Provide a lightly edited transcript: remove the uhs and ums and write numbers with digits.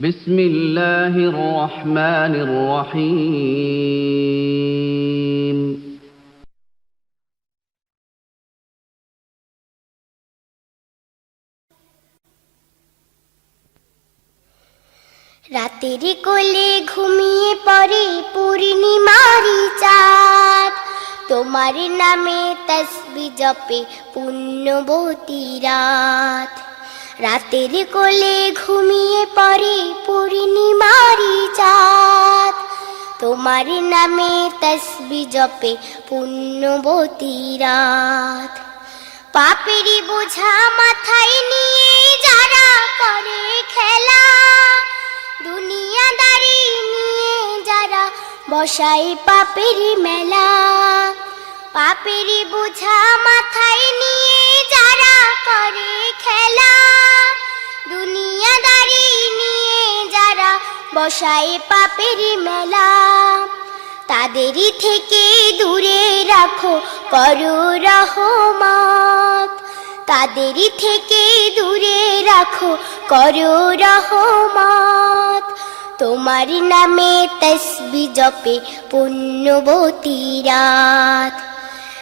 বিসমিল্লাহির রহমানির রহিম। রাতের কোলে ঘুমিয়ে পড়ে পূর্ণিমারি চাঁদ, তোমার নামে তসবিহ জপে পুণ্যবতী রাত। রাতের কোলে ঘুমিয়ে পড়ে পূর্ণিমারি চাঁদ, তোমার নামে তসবিহ জপে পুণ্যবতী রাত। পাপেরই বোঝা মাথায় নিয়ে যারা করে খেলা, দুনিয়াদারি নিয়ে যারা বসায় পাপের মেলা। পাপেরই বোঝা মাথায় নিয়ে যারা করে খেলা, দুনিয়াদারি নিয়ে যারা বসায় পাপের মেলা। তাদেরই থেকে দূরে রাখো করো রহমত, তাদেরই থেকে দূরে রাখো করো রহমত। তোমার নামে তসবিহ জপে পুণ্যবতী রাত।